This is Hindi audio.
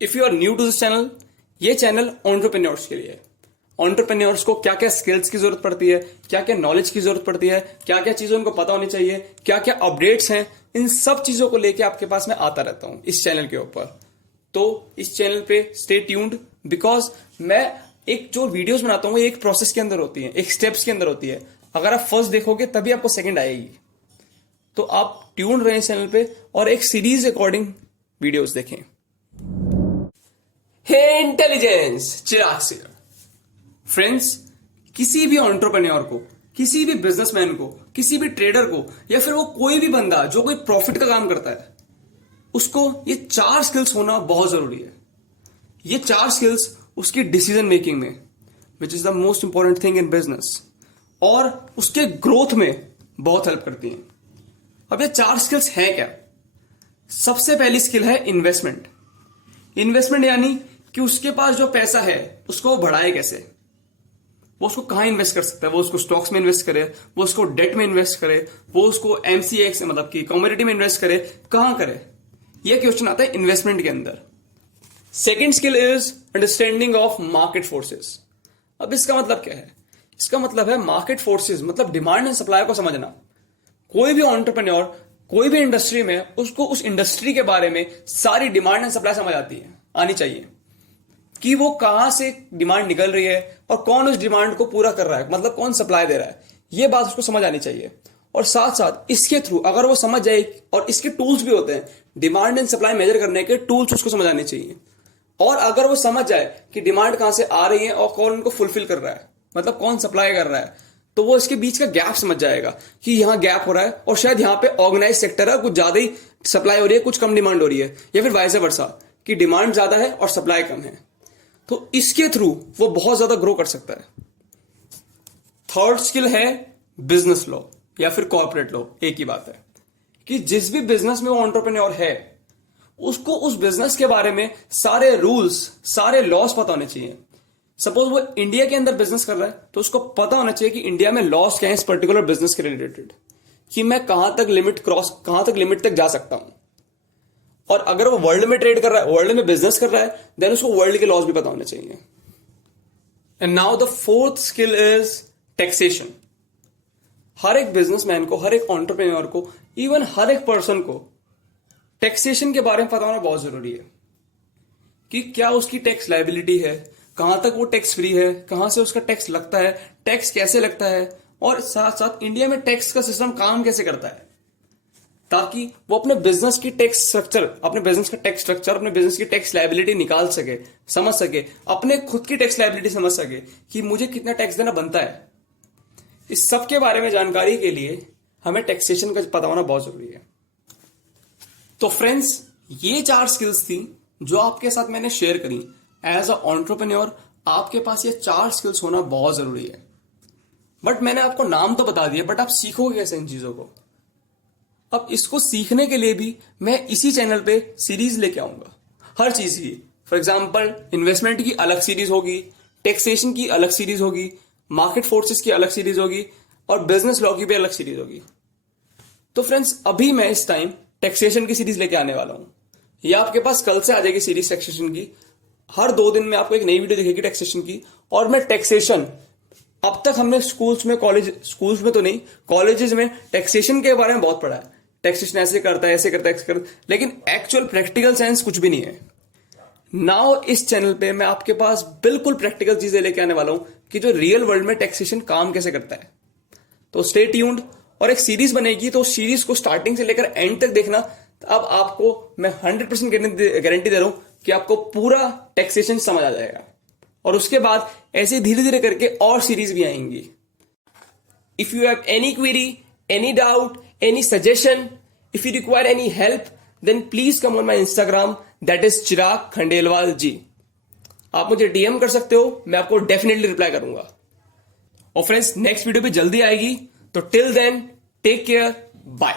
If you are new to this channel, ये चैनल एंटरप्रेन्योर्स के लिए है। एंटरप्रेन्योर्स को क्या क्या स्किल्स की जरूरत पड़ती है, क्या क्या नॉलेज की जरूरत पड़ती है, क्या क्या चीजें उनको पता होनी चाहिए, क्या क्या अपडेट्स हैं, इन सब चीजों को लेके आपके पास मैं आता रहता हूं इस चैनल के ऊपर। तो इस चैनल पे स्टे ट्यून्ड, बिकॉज मैं एक जो वीडियोस बनाता हूँ एक प्रोसेस के अंदर होती है, एक स्टेप्स के अंदर होती है। अगर आप फर्स्ट देखोगे तभी आपको सेकंड आएगी। तो आप ट्यून रहे चैनल पे और एक सीरीज अकॉर्डिंग वीडियोस देखें। हे इंटेलिजेंस, चिराग से। फ्रेंड्स, किसी भी एंटरप्रेन्योर को, किसी भी बिजनेसमैन को, किसी भी ट्रेडर को, या फिर वो कोई भी बंदा जो कोई प्रॉफिट का काम करता है, उसको ये 4 स्किल्स होना बहुत जरूरी है। ये 4 स्किल्स उसकी डिसीजन मेकिंग में, which is the most important thing in business, और उसके ग्रोथ में बहुत हेल्प करती हैं। अब ये 4 स्किल्स हैं क्या? सबसे पहली स्किल है इन्वेस्टमेंट। इन्वेस्टमेंट यानी कि उसके पास जो पैसा है उसको वो बढ़ाए कैसे, वो उसको कहां इन्वेस्ट कर सकता है। वो उसको स्टॉक्स में इन्वेस्ट करे, वो उसको डेट में इन्वेस्ट करे, वो उसको एमसीएक्स मतलब कि कमोडिटी में इन्वेस्ट करे, कहां करे, ये क्वेश्चन आता है इन्वेस्टमेंट के अंदर। Second skill is understanding of market forces. अब इसका मतलब क्या है? इसका मतलब है मार्केट फोर्सेस, मतलब डिमांड एंड सप्लाई को समझना। कोई भी एंटरप्रेन्योर कोई भी इंडस्ट्री में, उसको उस इंडस्ट्री के बारे में सारी डिमांड एंड सप्लाई समझ आनी चाहिए कि वो कहां से डिमांड निकल रही है और कौन उस डिमांड को पूरा कर रहा है, मतलब कौन सप्लाई दे रहा है। ये बात उसको समझ आनी चाहिए। और साथ साथ इसके थ्रू अगर वो समझ जाए, और इसके टूल्स भी होते हैं, डिमांड एंड सप्लाई मेजर करने के टूल्स उसको समझ आने चाहिए। और अगर वो समझ जाए कि डिमांड कहां से आ रही है और कौन उनको फुलफिल कर रहा है, मतलब कौन सप्लाई कर रहा है, तो वो इसके बीच का गैप समझ जाएगा कि यहां गैप हो रहा है और शायद यहां पे ऑर्गेनाइज सेक्टर है, कुछ ज्यादा ही सप्लाई हो रही है, कुछ कम डिमांड हो रही है, या फिर वाइस वर्सा कि डिमांड ज्यादा है और सप्लाई कम है। तो इसके थ्रू वो बहुत ज्यादा ग्रो कर सकता है। थर्ड स्किल है बिजनेस लॉ या फिर कॉर्पोरेट लॉ। एक ही बात है कि जिस भी बिजनेस में वो एंटरप्रेन्योर है, उसको उस बिजनेस के बारे में सारे रूल्स, सारे लॉस पता होने चाहिए। सपोज वो इंडिया के अंदर बिजनेस कर रहा है, तो उसको पता होना चाहिए कि इंडिया में लॉस क्या है इस पर्टिकुलर बिजनेस के रिलेटेड, कि मैं कहां तक लिमिट तक जा सकता हूं। और अगर वो वर्ल्ड में ट्रेड कर रहा है, वर्ल्ड में बिजनेस कर रहा है, देन उसको वर्ल्ड के लॉस भी पता होने चाहिए। And now the fourth skill is taxation. हर एक बिजनेसमैन को, हर एक एंटरप्रेन्योर को, इवन हर एक पर्सन को टैक्सेशन के बारे में पता होना बहुत जरूरी है कि क्या उसकी टैक्स लायबिलिटी है, कहां तक वो टैक्स फ्री है, कहां से उसका टैक्स लगता है, टैक्स कैसे लगता है, और साथ साथ इंडिया में टैक्स का सिस्टम काम कैसे करता है, ताकि वो अपने बिजनेस की टैक्स स्ट्रक्चर, अपने बिजनेस की टैक्स लायबिलिटी निकाल सके, समझ सके, अपने खुद की टैक्स लायबिलिटी समझ सके कि मुझे कितना टैक्स देना बनता है। इस सब के बारे में जानकारी के लिए हमें टैक्सेशन का पता होना बहुत जरूरी है। तो फ्रेंड्स, ये 4 स्किल्स थी जो आपके साथ मैंने शेयर करी। एज अ एंटरप्रेन्योर आपके पास ये 4 स्किल्स होना बहुत जरूरी है। बट मैंने आपको नाम तो बता दिया, बट आप सीखोगे कैसे इन चीजों को? अब इसको सीखने के लिए भी मैं इसी चैनल पे सीरीज लेके आऊंगा हर चीज की। फॉर एग्जाम्पल, इन्वेस्टमेंट की अलग सीरीज होगी, टैक्सेशन की अलग सीरीज होगी, मार्केट फोर्सेस की अलग सीरीज होगी, और बिजनेस लॉ की भी अलग सीरीज होगी। तो फ्रेंड्स, अभी मैं इस टाइम टैक्सेशन की सीरीज लेके आने वाला हूं। ये आपके पास कल से आ जाएगी सीरीज टैक्सेशन की। हर 2 दिन में आपको एक नई वीडियो दिखेगी टैक्सेशन की। और मैं टैक्सेशन, अब तक हमने स्कूल्स में तो नहीं, कॉलेजेस में टैक्सेशन के बारे में बहुत पढ़ा है। टैक्सेशन ऐसे करता है, ऐसे करता है, लेकिन एक्चुअल प्रैक्टिकल साइंस कुछ भी नहीं है। नाउ इस चैनल पे मैं आपके पास बिल्कुल प्रैक्टिकल चीजें लेके आने वाला हूं कि जो रियल वर्ल्ड में टैक्सेशन काम कैसे करता है। तो स्टे ट्यून्ड। और एक सीरीज बनेगी, तो उस सीरीज को स्टार्टिंग से लेकर एंड तक देखना। अब आपको मैं 100% गारंटी दे रहा हूं कि आपको पूरा टैक्सेशन समझ आ जाएगा। और उसके बाद ऐसे धीरे धीरे करके और सीरीज भी आएंगी। If you have any query, any doubt, any suggestion, if you require any help, then please come on my Instagram, that is Chirag Khandelwal ji. आप मुझे डीएम कर सकते हो, मैं आपको डेफिनेटली रिप्लाई करूंगा। और फ्रेंड्स, नेक्स्ट वीडियो भी जल्दी आएगी। तो till then, take care, bye.